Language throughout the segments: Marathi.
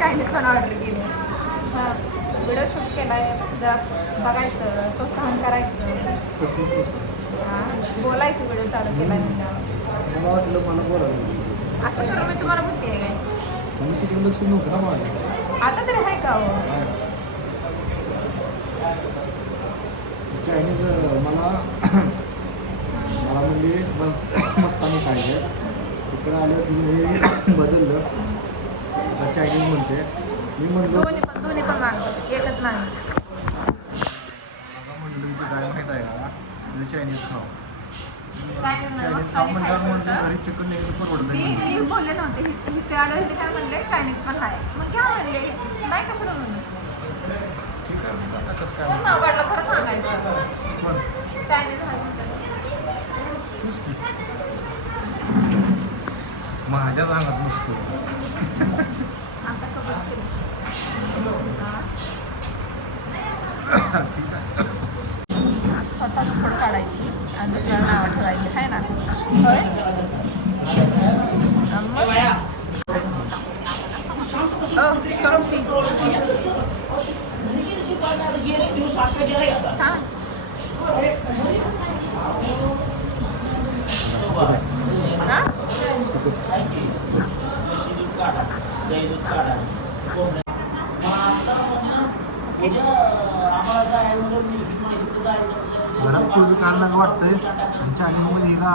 चायनीज पण ऑर्डर केली. हां व्हिडिओ शूट केलाय जरा बघायचं प्रोत्साहन करायचं. हां बोलायचं व्हिडिओ चालू केलाय म्हणल्यावर. मला वाटलं मला बोलायला असं करून मी तुम्हाला काय? नव्हतं ना माझं. आता तरी आहे का हो? चायनीज मला मला म्हणजे मस्त मस्तानी खायचं तिकडे आलं तिने हे बदललं. आता चायनीज म्हणते मी म्हणलो दोन्ही पण दोन्ही पण मागतो एकच नाही. म्हणलं की काय माहीत आहे का? चायनीज खाऊ. चायनीज नाही, चायनीज खाऊ आणि म्हणल्यावर खायचं म्हणलं होतं. घरी चिकन नाही परवडत मी नाही मी बोलले नव्हते. हि- इथे आले होते काय म्हणले? चायनीज पण आहे. मग घ्या म्हणले. नाही कशाला म्हणून? ठीक आहे मग आता कसं कोण काय नाव काढलं खरं सांगायचं? चायनीज आहे. तूच की. माझ्या सांगत नसतो. ठीक आहे. स्वतःच फोड काढायची आणि दुसऱ्याला नावं ठेवायची आहे ना? होय? छान. घरात पूर्वी खायला वाटतंय. आणि चायनीजमध्ये हिला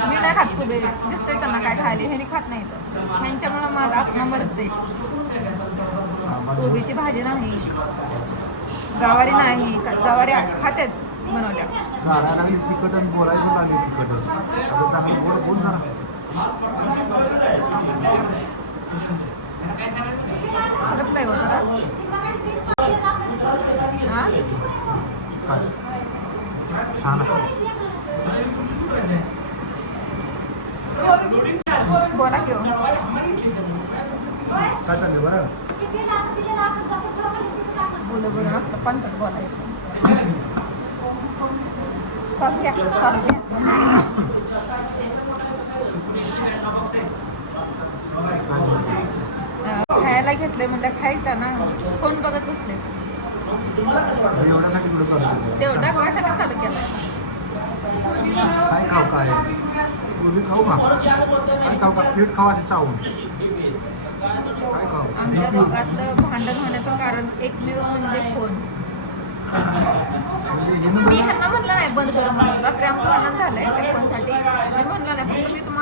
मी नाही खात कुबेर. दिसतंय त्यांना काय खायला. ह्यानी खात नाही तर ह्यांच्यामुळं माझा आत्मा मरते कोबीची भाजी नाही. गवारी नाही. गवारी खात्यात बनवल्या. झाडायला लागली तिखट आणि बोलायला पण लागली तिखटच आता चांगली गोड बोल हो जरा हा छान आहे बोला की हो. काय चाललंय बरं बोल बोल असं पंचट बोलायचं सॉस घ्या खायला घेतलंय म्हणलं खायचं ना. कोण बघत बसले? तेवढं दाखवायसाठी चालू केलं काय खाऊ काय? पूर्वी खाऊ का? काय खाऊ का? पीठ खाऊ असे चावून. काय खाऊ? आमच्या दोघातलं भांडण होण्याचं कारण एकमेव म्हणजे फोन. म्हणजे मी ह्यांना म्हणलं नाही बंद करू म्हणून रात्री आमचं भांडण झालंय त्या फोनसाठी. मी म्हणलं नाही फक्त मी तुम्हाला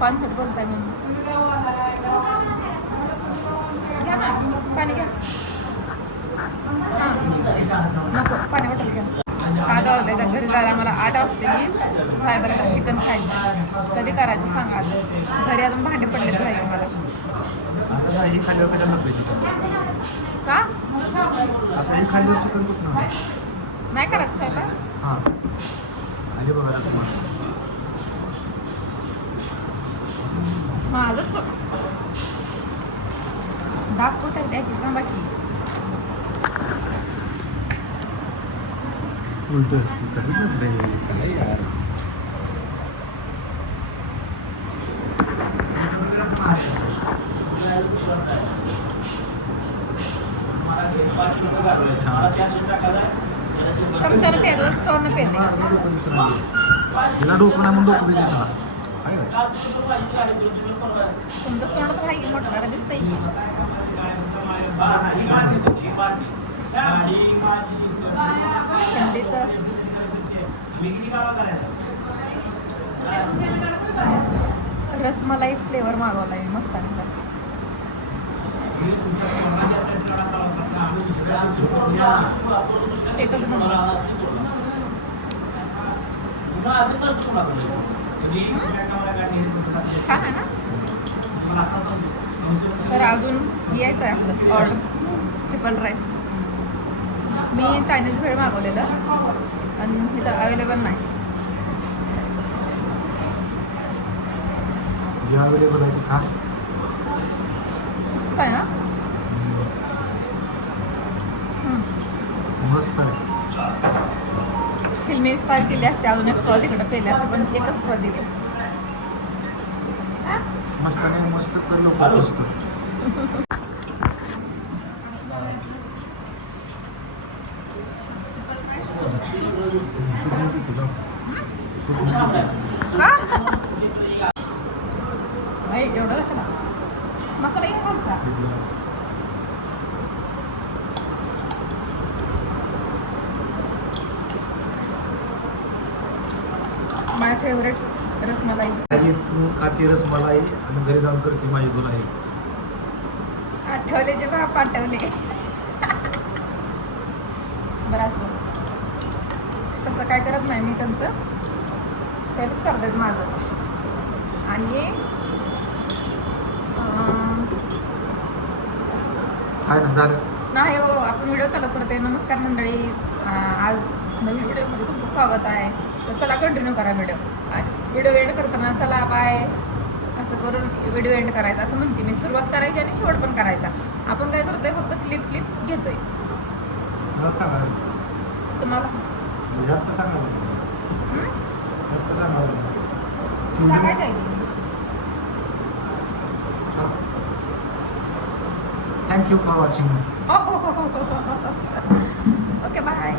पानसट बोलताय पाणी घ्या. नको पाणी घ्या. घरी जायला मला आठ वाजते साहेबाला चिकन खायचं कधी करायचं सांगा. घरी अजून भांडे पडले धुवायचे मला का? नाही करायचं साहेब हाँ आली बघा म्हणा माझंच दाखवू तर द्या की थांबा की उलट कसं काय यार चमच्यानं पेरलं स्टोरनं पेरले. हिला डोकं नाही म्हणून डोकं बी दिसणार? तुमचं तोंड आहे मोठं दिसतंय. थंडीचं. रसमलाई फ्लेवर मागवला आहे. मस्त एकच छान आहे ना तर अजून यायचं आहे आपलं. ऑर्डर ट्रिपल राईस मी चायनीज भेळ मागवलेलं. आणि तिथं अवेलेबल नाही. अवेलेबल आहे मस्त आहे ना हम्म. फिल्मी स्टार्ट केली असते अजून एक स्टॉल तिकडे पेले असते पण एकच स्टॉल दिले. मस्त कर मस्त का? नाही एवढं कसं ना माय फेवरेट रसमलाई. आणि तू खाती रसमलाई आणि घरी जाऊन करते माझी हे आठवले जे बाप आठवले. बरं असं. तसं काय करत नाही मी त्यांचं. करतात माझं. आणि काय ना झालं नाही हो आपण व्हिडिओ चालू करते नमस्कार मंडळी. अं, आज नवीन व्हिडिओमध्ये तुमचं स्वागत आहे. तर चला कंटिन्यू करा व्हिडिओ व्हिडिओ एंड करताना चला बाय. असं करून व्हिडिओ एंड करायचा. असं म्हणते मी. सुरुवात करायची आणि शेवट पण करायचा. आपण काय करतोय? फक्त क्लिप क्लिप घेतोय. मला सांगा. तुम्हाला? का सांगा. हं? ह्यात का सांगा. सांगायचं आहे. की? थँक्यू फॉर वॉचिंग हो, हो, हो, हो, हो, हो. Okay bye